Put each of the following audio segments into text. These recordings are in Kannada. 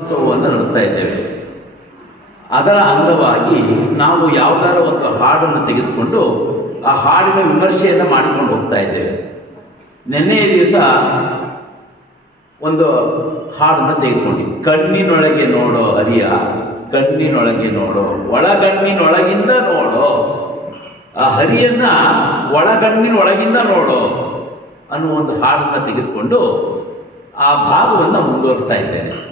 ಉತ್ಸವವನ್ನು ನಡೆಸ್ತಾ ಇದ್ದೇವೆ. ಅದರ ಅಂಗವಾಗಿ ನಾವು ಯಾವುದಾದ್ರು ಒಂದು ಹಾಡನ್ನು ತೆಗೆದುಕೊಂಡು ಆ ಹಾಡಿನ ವಿಮರ್ಶೆಯನ್ನು ಮಾಡಿಕೊಂಡು ಹೋಗ್ತಾ ಇದ್ದೇವೆ. ನಿನ್ನೆಯ ದಿವಸ ಒಂದು ಹಾಡನ್ನು ತೆಗೆದುಕೊಂಡು. ಕಣ್ಣಿನೊಳಗೆ ನೋಡೋ ಹರಿಯ, ಕಣ್ಣಿನೊಳಗೆ ನೋಡೋ, ಒಳಗಣ್ಣಿನೊಳಗಿಂದ ನೋಡೋ, ಆ ಹರಿಯನ್ನ ಒಳಗಣ್ಣಿನೊಳಗಿಂದ ನೋಡೋ ಅನ್ನುವ ಒಂದು ಹಾಡನ್ನು ತೆಗೆದುಕೊಂಡು ಆ ಭಾಗವನ್ನು ಮುಂದುವರಿಸ್ತಾ ಇದ್ದೇನೆ.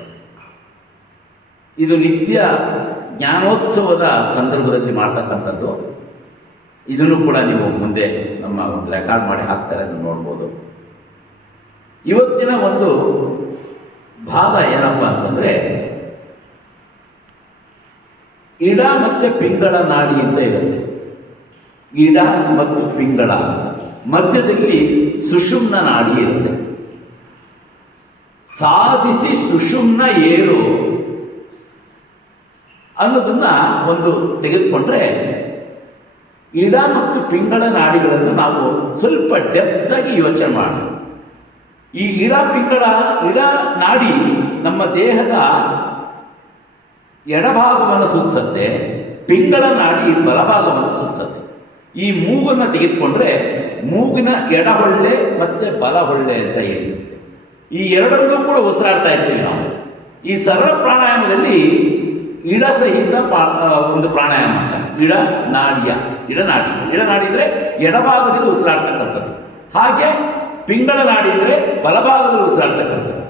ಇದು ನಿತ್ಯ ಜ್ಞಾನೋತ್ಸವದ ಸಂದರ್ಭದಲ್ಲಿ ಮಾಡ್ತಕ್ಕಂಥದ್ದು. ಇದನ್ನು ಕೂಡ ನೀವು ಮುಂದೆ ನಮ್ಮ ರೆಕಾರ್ಡ್ ಮಾಡಿ ಹಾಕ್ತಾರೆ ಅದನ್ನು ನೋಡ್ಬೋದು. ಇವತ್ತಿನ ಒಂದು ಭಾಗ ಏನಪ್ಪ ಅಂತಂದರೆ, ಇಡ ಮತ್ತು ಪಿಂಗಳ ನಾಡಿ ಅಂತ ಇರುತ್ತೆ. ಇಡ ಮತ್ತು ಪಿಂಗಳ ಮಧ್ಯದಲ್ಲಿ ಸುಷುಮ್ನ ನಾಡಿ ಇರುತ್ತೆ. ಸಾಧಿಸಿ ಸುಷುಮ್ನ ಏರು ಅನ್ನೋದನ್ನ ಒಂದು ತೆಗೆದುಕೊಂಡ್ರೆ ಇಡ ಮತ್ತು ಪಿಂಗಳ ನಾಡಿಗಳನ್ನು ನಾವು ಸ್ವಲ್ಪ ಡೆಪ್ತಾಗಿ ಯೋಚನೆ ಮಾಡೋಣ. ಈ ಇಡ ಪಿಂಗಳ, ಇಡ ನಾಡಿ ನಮ್ಮ ದೇಹದ ಎಡಭಾಗವನ್ನು ಸೂಚಿಸುತ್ತೆ, ಪಿಂಗಳ ನಾಡಿ ಬಲಭಾಗವನ್ನು ಸೂಚಿಸುತ್ತೆ. ಈ ಮೂಗನ್ನು ತೆಗೆದುಕೊಂಡ್ರೆ ಮೂಗಿನ ಎಡಹೊಳ್ಳೆ ಮತ್ತು ಬಲಹೊಳ್ಳೆ ಅಂತ ಹೇಳಿ ಈ ಎರಡನ್ನೂ ಕೂಡ ಉಸಿರಾಡ್ತಾ ಇರ್ತೀವಿ ನಾವು. ಈ ಸರ್ವ ಪ್ರಾಣಾಯಾಮದಲ್ಲಿ ಇಡ ಸಹಿತ ಪಾ- ಒಂದು ಪ್ರಾಣಾಯಾಮ ಅಂತ. ಇಡ, ನಾಡಿಯ. ಇಡನಾಡಿ ಅಂದರೆ ಎಡಭಾಗದಲ್ಲಿ ಉಸಿರಾಡ್ತಕ್ಕಂಥದ್ದು. ಹಾಗೆ ಪಿಂಗಳ ನಾಡಿ ಅಂದರೆ ಬಲಭಾಗದಲ್ಲಿ ಉಸಿರಾಡ್ತಕ್ಕಂಥದ್ದು.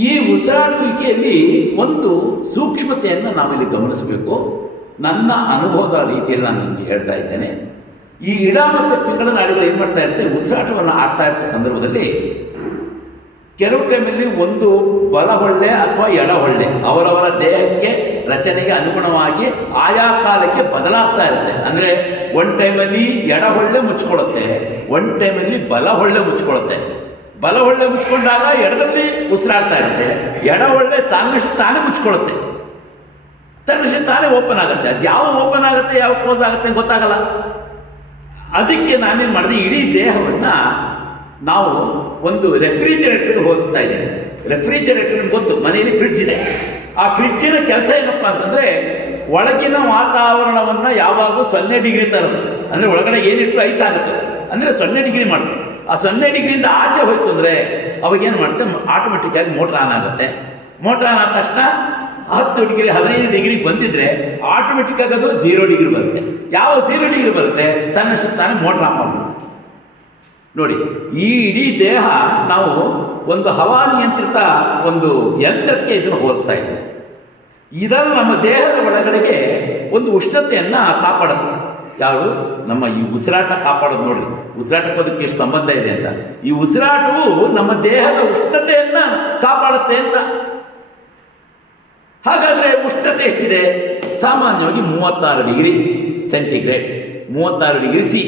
ಈ ಉಸಿರಾಡುವಿಕೆಯಲ್ಲಿ ಒಂದು ಸೂಕ್ಷ್ಮತೆಯನ್ನು ನಾವಿಲ್ಲಿ ಗಮನಿಸಬೇಕು. ನನ್ನ ಅನುಭವದ ರೀತಿಯಲ್ಲಿ ನಾನು ನಿಮಗೆ ಹೇಳ್ತಾ ಇದ್ದೇನೆ. ಈ ಇಡ ಮತ್ತು ಪಿಂಗಳ ನಾಡಿಗಳು ಏನು ಮಾಡ್ತಾ ಇರುತ್ತೆ? ಉಸಿರಾಟವನ್ನು ಆಡ್ತಾ ಇರ್ತ ಸಂದರ್ಭದಲ್ಲಿ. ಕೆಲವು ಟೈಮಲ್ಲಿ ಒಂದು ಬಲ ಹೊಳ್ಳೆ ಅಥವಾ ಎಡಹೊಳ್ಳೆ ಅವರವರ ದೇಹಕ್ಕೆ ರಚನೆಗೆ ಅನುಗುಣವಾಗಿ ಆಯಾ ಕಾಲಕ್ಕೆ ಬದಲಾಗ್ತಾ ಇರುತ್ತೆ. ಅಂದರೆ ಒನ್ ಟೈಮಲ್ಲಿ ಎಡಹೊಳ್ಳೆ ಮುಚ್ಕೊಳ್ಳುತ್ತೆ ಒನ್ ಟೈಮಲ್ಲಿ ಬಲಹೊಳ್ಳೆ ಬಲ ಹೊಳ್ಳೆ ಮುಚ್ಕೊಂಡಾಗ ಎಡದಲ್ಲಿ ಉಸಿರಾಡ್ತಾ ಇರುತ್ತೆ, ಎಡ ಎಡಹೊಳ್ಳೆ ತಾನಷ್ಟು ತಾನೇ ಮುಚ್ಕೊಳ್ಳುತ್ತೆ. ತನ್ನಷ್ಟು ತಾನೇ ಓಪನ್ ಆಗುತ್ತೆ. ಅದು ಯಾವ ಓಪನ್ ಆಗುತ್ತೆ, ಯಾವ ಕ್ಲೋಸ್ ಆಗುತ್ತೆ ಗೊತ್ತಾಗಲ್ಲ. ಅದಕ್ಕೆ ನಾನೇನು ಮಾಡಿದೆ, ಇಡೀ ದೇಹವನ್ನು ನಾವು ಒಂದು ರೆಫ್ರಿಜರೇಟರ್ಗೆ ಹೋಲಿಸ್ತಾ ಇದ್ದೇವೆ ರೆಫ್ರಿಜರೇಟರ್ ಗೊತ್ತು, ಮನೆಯಲ್ಲಿ ಫ್ರಿಡ್ಜ್ ಇದೆ. ಆ ಫ್ರಿಡ್ಜಿನ ಕೆಲಸ ಏನಪ್ಪ ಅಂತಂದರೆ ಒಳಗಿನ ವಾತಾವರಣವನ್ನು ಯಾವಾಗಲೂ ಸೊನ್ನೆ ಡಿಗ್ರಿ ತರೋದು. ಅಂದರೆ ಒಳಗಡೆ ಏನಿಟ್ಟರು ಐಸ್ ಆಗುತ್ತೆ. ಅಂದರೆ ಸೊನ್ನೆ ಡಿಗ್ರಿ ಮಾಡೋದು ಆ ಸೊನ್ನೆ ಡಿಗ್ರಿಯಿಂದ ಆಚೆ ಹೋಯ್ತು ಅಂದರೆ ಅವಾಗೇನು ಮಾಡುತ್ತೆ ಆಟೋಮೆಟಿಕ್ ಆಗಿ ಮೋಟ್ರ್ ಆನ್ ಆಗುತ್ತೆ. ಮೋಟ್ರ್ ಆನ್ ಆದ ತಕ್ಷಣ ಹತ್ತು ಡಿಗ್ರಿ, ಹದಿನೈದು ಡಿಗ್ರಿ ಬಂದಿದ್ರೆ ಆಟೋಮೆಟಿಕ್ ಅದು ಝೀರೋ ಡಿಗ್ರಿ ಬರುತ್ತೆ. ಯಾವ ಝೀರೋ ಡಿಗ್ರಿ ಬರುತ್ತೆ? ತನ್ನಷ್ಟು ತಾನೇ ಮೋಟ್ರ್ ಆಫ್ ಮಾಡ್ಬೋದು ನೋಡಿ, ಈ ಇಡೀ ದೇಹ ನಾವು ಒಂದು ಹವಾನಿಯಂತ್ರಿತ ಒಂದು ಯಂತ್ರಕ್ಕೆ ಇದನ್ನು ಹೋಲಿಸ್ತಾ ಇದ್ದೀವಿ. ಇದನ್ನು ನಮ್ಮ ದೇಹದ ಒಳಗಡೆಗೆ ಒಂದು ಉಷ್ಣತೆಯನ್ನು ಕಾಪಾಡೋದು. ಯಾರು? ನಮ್ಮ ಈ ಉಸಿರಾಟ ಕಾಪಾಡೋದು ನೋಡಿ ಉಸಿರಾಟ ಪದಕ್ಕೆ ಎಷ್ಟು ಸಂಬಂಧ ಇದೆ ಅಂತ. ಈ ಉಸಿರಾಟವು ನಮ್ಮ ದೇಹದ ಉಷ್ಣತೆಯನ್ನು ಕಾಪಾಡುತ್ತೆ ಅಂತ. ಹಾಗಾದರೆ ಉಷ್ಣತೆ ಎಷ್ಟಿದೆ? ಸಾಮಾನ್ಯವಾಗಿ ಮೂವತ್ತಾರು ಡಿಗ್ರಿ ಸೆಂಟಿಗ್ರೇಡ್. ಮೂವತ್ತಾರು ಡಿಗ್ರಿ ಸಿ.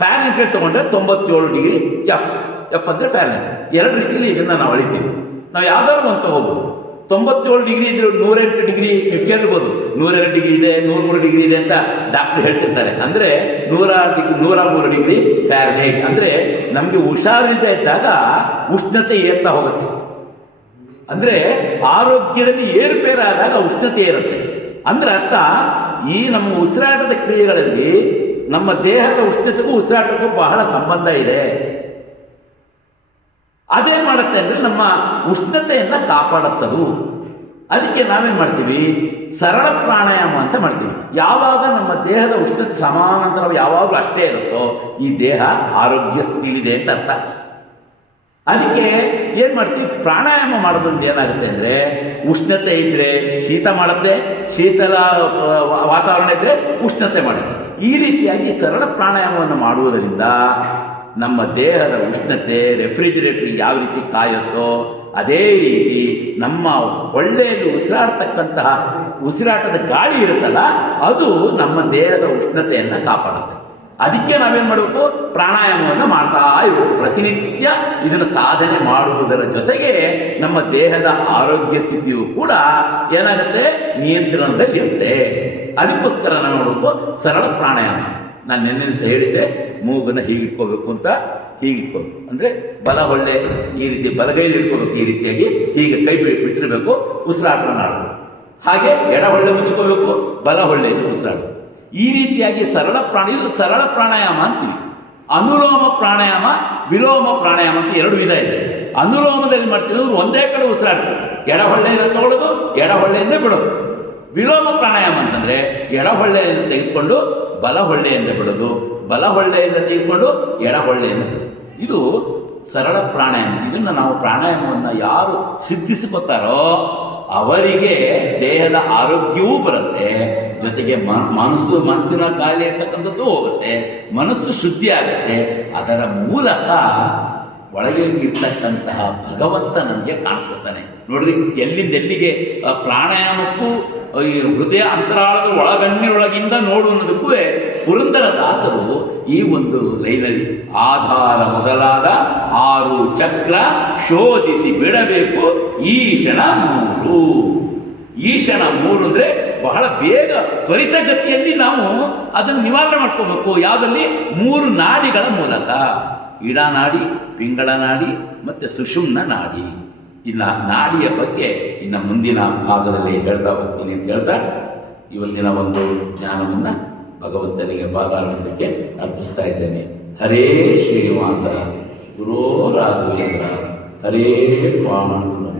ಫ್ಯಾನ್ ಇಂಟ್ರೆಟ್ ತಗೊಂಡ್ರೆ ತೊಂಬತ್ತೇಳು ಡಿಗ್ರಿ ಎಫ್ ಎಫ್ ಅಂದರೆ ಫ್ಯಾನ್ ಎರಡು ರೀತಿಯಲ್ಲಿ ಇದನ್ನು ನಾವು ಅಳಿತೀವಿ. ನಾವು ಯಾವ್ದಾದ್ರು ಒಂದು ತಗೋಬೋದು. ತೊಂಬತ್ತೇಳು ಡಿಗ್ರಿ ಇದ್ರೆ ನೂರೆಂಟು ಡಿಗ್ರಿ ನೀವು ಕೇಳ್ಬೋದು. ನೂರೆರಡು ಡಿಗ್ರಿ ಇದೆ, ನೂರ್ಮೂರು ಡಿಗ್ರಿ ಇದೆ ಅಂತ ಡಾಕ್ಟರ್ ಹೇಳ್ತಿರ್ತಾರೆ. ಅಂದರೆ ನೂರ ಡಿಗ್ರಿ ನೂರ ಮೂರು ಡಿಗ್ರಿ ಫ್ಯಾರ್ನೈಟ್ ಅಂದರೆ ನಮಗೆ ಹುಷಾರಿಲ್ಲದೆ ಇದ್ದಾಗ ಉಷ್ಣತೆ ಏರ್ತಾ ಹೋಗುತ್ತೆ. ಅಂದ್ರೆ ಆರೋಗ್ಯದಲ್ಲಿ ಏರುಪೇರಾದಾಗ ಉಷ್ಣತೆ ಇರುತ್ತೆ ಅಂದ್ರೆ ಅರ್ಥ, ಈ ನಮ್ಮ ಉಸಿರಾಟದ ಕ್ರಿಯೆಗಳಲ್ಲಿ ನಮ್ಮ ದೇಹದ ಉಷ್ಣತೆಗೂ ಉಸಿರಾಟಕ್ಕೂ ಬಹಳ ಸಂಬಂಧ ಇದೆ. ಅದೇ ಮಾಡುತ್ತೆ ಅಂದರೆ ನಮ್ಮ ಉಷ್ಣತೆಯನ್ನು ಕಾಪಾಡುತ್ತದು. ಅದಕ್ಕೆ ನಾವೇನು ಮಾಡ್ತೀವಿ? ಸರಳ ಪ್ರಾಣಾಯಾಮ ಅಂತ ಮಾಡ್ತೀವಿ. ಯಾವಾಗ ನಮ್ಮ ದೇಹದ ಉಷ್ಣತೆ ಸಮಾನಾಂತರ ಯಾವಾಗಲೂ ಅಷ್ಟೇ ಇರುತ್ತೋ, ಈ ದೇಹ ಆರೋಗ್ಯ ಸ್ಥಿತಿಲಿದೆ ಅಂತ ಅರ್ಥ. ಅದಕ್ಕೆ ಏನು ಮಾಡ್ತೀವಿ? ಪ್ರಾಣಾಯಾಮ ಮಾಡೋದ್ರಿಂದ ಏನಾಗುತ್ತೆ ಅಂದರೆ, ಉಷ್ಣತೆ ಇದ್ದರೆ ಶೀತ ಮಾಡುತ್ತೆ, ಶೀತಲ ವಾತಾವರಣ ಇದ್ದರೆ ಉಷ್ಣತೆ ಮಾಡುತ್ತೆ. ಈ ರೀತಿಯಾಗಿ ಸರಳ ಪ್ರಾಣಾಯಾಮವನ್ನು ಮಾಡುವುದರಿಂದ ನಮ್ಮ ದೇಹದ ಉಷ್ಣತೆ, ರೆಫ್ರಿಜರೇಟರ್ ಯಾವ ರೀತಿ ಕಾಯುತ್ತೋ ಅದೇ ರೀತಿ ನಮ್ಮ ಒಳ್ಳೆಯದು ಉಸಿರಾಡ್ತಕ್ಕಂತಹ ಉಸಿರಾಟದ ಗಾಳಿ ಇರುತ್ತಲ್ಲ, ಅದು ನಮ್ಮ ದೇಹದ ಉಷ್ಣತೆಯನ್ನು ಕಾಪಾಡುತ್ತೆ. ಅದಕ್ಕೆ ನಾವೇನು ಮಾಡಬೇಕು? ಪ್ರಾಣಾಯಾಮವನ್ನು ಮಾಡ್ತಾ ಇರಬೇಕು. ಪ್ರತಿನಿತ್ಯ ಇದನ್ನು ಸಾಧನೆ ಮಾಡುವುದರ ಜೊತೆಗೆ ನಮ್ಮ ದೇಹದ ಆರೋಗ್ಯ ಸ್ಥಿತಿಯು ಕೂಡ ಏನಾಗುತ್ತೆ? ನಿಯಂತ್ರಣದಲ್ಲಿ ಇರುತ್ತೆ ಅದಕ್ಕೋಸ್ಕರ ನಾನು ನೋಡಬೇಕು ಸರಳ ಪ್ರಾಣಾಯಾಮ. ನಾನು ನಿನ್ನೆ ದಿವಸ ಹೇಳಿದ್ದೆ, ಮೂಗನ್ನು ಹೀಗೆ ಇಟ್ಕೋಬೇಕು ಅಂತ ಹೀಗೆ ಇಟ್ಕೊಂಡು ಅಂದರೆ ಬಲ ಒಳ್ಳೆ ಈ ರೀತಿ ಬಲಗೈಲಿ ಇಟ್ಕೋಬೇಕು ಈ ರೀತಿಯಾಗಿ ಹೀಗೆ ಕೈ ಬಿ ಬಿಟ್ಟಿರಬೇಕು ಉಸಿರಾಟ ಮಾಡಬೇಕು. ಹಾಗೆ ಎಡ ಹೊಳ್ಳೆ ಮುಚ್ಕೋಬೇಕು, ಬಲ ಹೊಳ್ಳೆ ಇದು ಉಸಿರಾಡು ಈ ರೀತಿಯಾಗಿ ಸರಳ ಪ್ರಾಣ, ಇದು ಸರಳ ಪ್ರಾಣಾಯಾಮ ಅಂತೀವಿ ಅನುಲೋಮ ಪ್ರಾಣಾಯಾಮ, ವಿಲೋಮ ಪ್ರಾಣಾಯಾಮ ಅಂತ ಎರಡು ವಿಧ ಇದೆ. ಅನುಲೋಮದಲ್ಲಿ ಮಾಡ್ತೀವಿ ಅಂದ್ರೆ ಒಂದೇ ಕಡೆ ಉಸಿರಾಡ್ತೀವಿ ಎಡ ಹೊಳ್ಳೆಯಿಂದ ತಗೊಳ್ಳೋದು ಎಡ ಹೊಳ್ಳೆಯಿಂದ ಬಿಡೋದು. ವಿಲೋಮ ಪ್ರಾಣಾಯಾಮ ಅಂತಂದ್ರೆ ಎಡ ಹೊಳ್ಳೆಯಿಂದ ತೆಗೆದುಕೊಂಡು ಬಲ ಹೊಳ್ಳೆಯಿಂದ ಬಿಡೋದು ಬಲ ಹೊಳ್ಳೆಯಿಂದ ತೆಗೆದುಕೊಂಡು ಎಡ ಇದು ಸರಳ ಪ್ರಾಣಾಯಾಮ. ಇದನ್ನು ನಾವು ಪ್ರಾಣಾಯಾಮವನ್ನು ಯಾರು ಸಿದ್ಧಿಸಿಕೊತಾರೋ ಅವರಿಗೆ ದೇಹದ ಆರೋಗ್ಯವೂ ಬರುತ್ತೆ ಜೊತೆಗೆ ಮನಸ್ಸು ಮನಸ್ಸಿನ ಖಾಲಿ ಇರ್ತಕ್ಕಂಥದ್ದು ಹೋಗುತ್ತೆ ಮನಸ್ಸು ಶುದ್ಧಿ ಆಗುತ್ತೆ. ಅದರ ಮೂಲಕ ಒಳಗೆ ಇರ್ತಕ್ಕಂತಹ ಭಗವಂತ ನನಗೆ ಕಾಣಿಸ್ಕೊತಾನೆ. ನೋಡ್ರಿ ಎಲ್ಲಿಂದ ಎಲ್ಲಿಗೆ ಆ, ಪ್ರಾಣಾಯಾಮಕ್ಕೂ ಈ ಹೃದಯ ಅಂತರಾಳದ ಒಳಗಣ್ಣಿನೊಳಗಿಂದ ನೋಡುವುದಕ್ಕೂ ಪುರಂದರ ದಾಸರು ಈ ಒಂದು ಲೈನಲ್ಲಿ ಆಧಾರ ಮೊದಲಾದ ಆರು ಚಕ್ರ ಶೋಧಿಸಿ ಬಿಡಬೇಕು. ಈಶನ ಮೂರು. ಈಶನ ಮೂರು ಅಂದರೆ ಬಹಳ ಬೇಗ ತ್ವರಿತಗತಿಯಲ್ಲಿ ನಾವು ಅದನ್ನು ನಿವಾರಣೆ ಮಾಡ್ಕೋಬೇಕು. ಯಾವುದಲ್ಲಿ? ಮೂರು ನಾಡಿಗಳ ಮೂಲಕ. ಇಡನಾಡಿ ಪಿಂಗಳ ನಾಡಿ, ಮತ್ತು ಸುಷುಮ್ನ ನಾಡಿ. ಇನ್ನು ನಾಡಿಯ ಬಗ್ಗೆ ಇನ್ನು ಮುಂದಿನ ಭಾಗದಲ್ಲಿ ಹೇಳ್ತಾ ಹೋಗ್ತೀನಿ ಅಂತ ಹೇಳ್ತಾ ಇವತ್ತಿನ ಒಂದು ಜ್ಞಾನವನ್ನು ಭಗವಂತನಿಗೆ ಪಾದಾಡಲಿಕ್ಕೆ ಅರ್ಪಿಸ್ತಾ ಇದ್ದೇನೆ. ಹರೇ ಶ್ರೀನಿವಾಸ ಗುರೋ ರಾಘವೇಂದ್ರ ಹರೇ ಪಾಂಡುರ